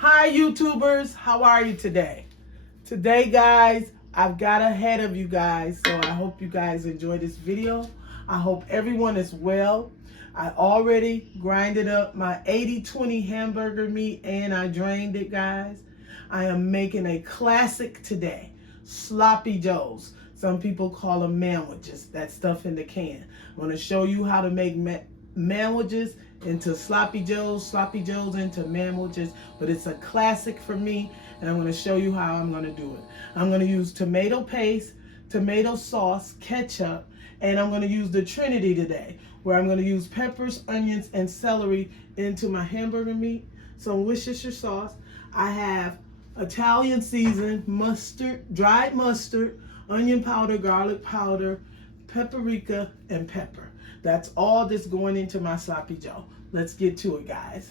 Hi YouTubers, how are you today? Today guys, I've got ahead of you guys, so I hope you guys enjoy this video. I hope everyone is well. I already grinded up my 80-20 hamburger meat and I drained it, guys. I am making a classic today, Sloppy Joes. Some people call them manwedges, that stuff in the can. I'm going to show you how to make manwedges into Sloppy Joes into manwedges, but it's a classic for me, and I'm going to show you how I'm going to do it. I'm going to use tomato paste, tomato sauce, ketchup, and I'm going to use the Trinity today, where I'm going to use peppers, onions, and celery into my hamburger meat, some Worcestershire sauce. I have Italian seasoned mustard, dried mustard, onion powder, garlic powder, paprika, and pepper. That's all that's going into my Sloppy Joe. Let's get to it, guys.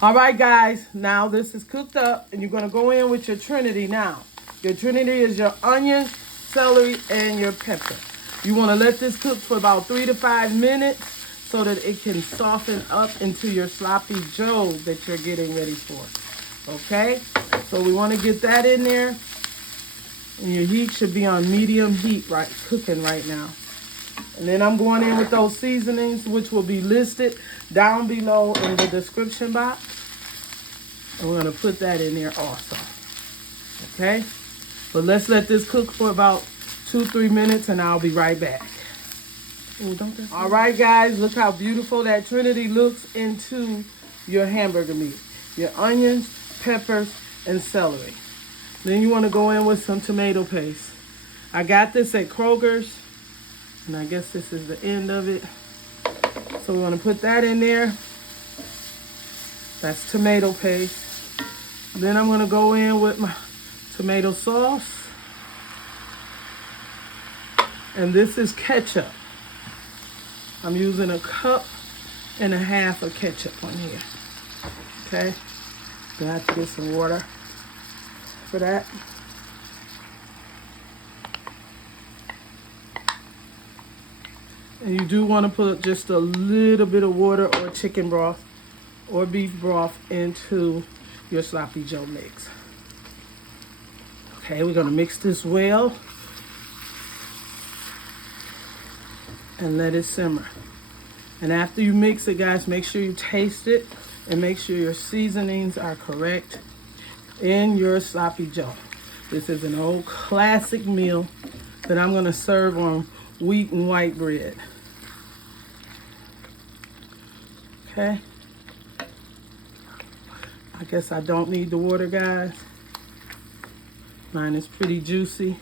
All right, guys, now this is cooked up, and you're gonna go in with your Trinity now. Your Trinity is your onion, celery, and your pepper. You wanna let this cook for about 3 to 5 minutes so that it can soften up into your Sloppy Joe that you're getting ready for, okay? So we wanna get that in there, and your heat should be on medium heat, right, cooking right now. And then I'm going in with those seasonings, which will be listed down below in the description box. And we're going to put that in there also. Okay? But let's let this cook for about 2-3 minutes, and I'll be right back. Ooh, all right, guys, look how beautiful that Trinity looks into your hamburger meat. Your onions, peppers, and celery. Then you want to go in with some tomato paste. I got this at Kroger's. And I guess this is the end of it. So we want to put that in there. That's tomato paste. Then I'm going to go in with my tomato sauce. And this is ketchup. I'm using 1.5 cups of ketchup on here. Okay. Gonna have to get some water for that. And you do want to put just a little bit of water or chicken broth or beef broth into your Sloppy Joe mix. Okay, we're going to mix this well and let it simmer. And after you mix it, guys, make sure you taste it and make sure your seasonings are correct in your Sloppy Joe. This is an old classic meal that I'm going to serve on wheat and white bread. Okay. I guess I don't need the water, guys. Mine is pretty juicy.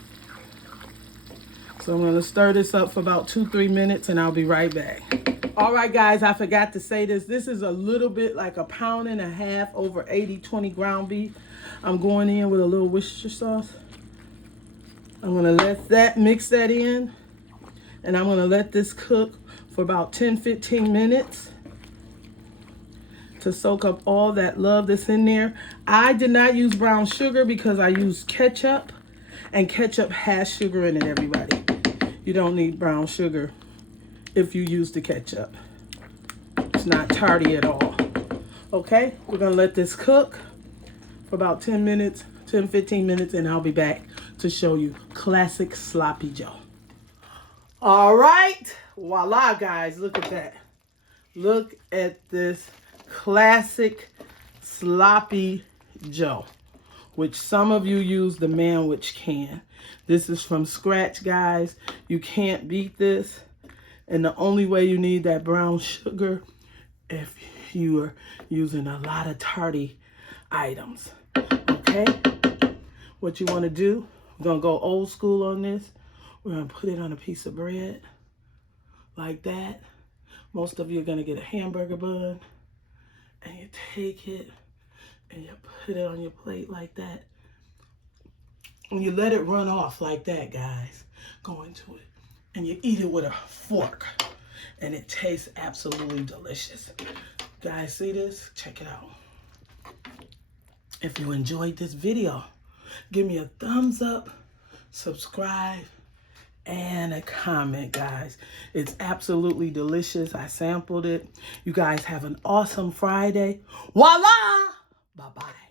So I'm going to stir this up for about 2-3 minutes, and I'll be right back. All right, guys, I forgot to say this. This is a little bit like 1.5 pounds over 80-20 ground beef. I'm going in with a little Worcestershire sauce. I'm going to let that, mix that in, and I'm going to let this cook for about 10-15 minutes to soak up all that love that's in there. I did not use brown sugar because I used ketchup, and ketchup has sugar in it, everybody. You don't need brown sugar if you use the ketchup. It's not tarty at all. Okay, we're gonna let this cook for about 10 minutes, 10-15 minutes, and I'll be back to show you classic Sloppy Joe. All right, voila, guys, look at that. Look at this classic Sloppy Joe, which some of you use the manwich can. This is from scratch, guys. You can't beat this. And the only way you need that brown sugar if you are using a lot of tarty items. Okay? What you want to do, we're going to go old school on this. We're going to put it on a piece of bread like that. Most of you are going to get a hamburger bun. And you take it and you put it on your plate like that. And you let it run off like that, guys. Go into it. And you eat it with a fork. And it tastes absolutely delicious. Guys, see this? Check it out. If you enjoyed this video, give me a thumbs up, subscribe, and a comment, guys. It's absolutely delicious. I sampled it. You guys have an awesome Friday. Voila! Bye-bye.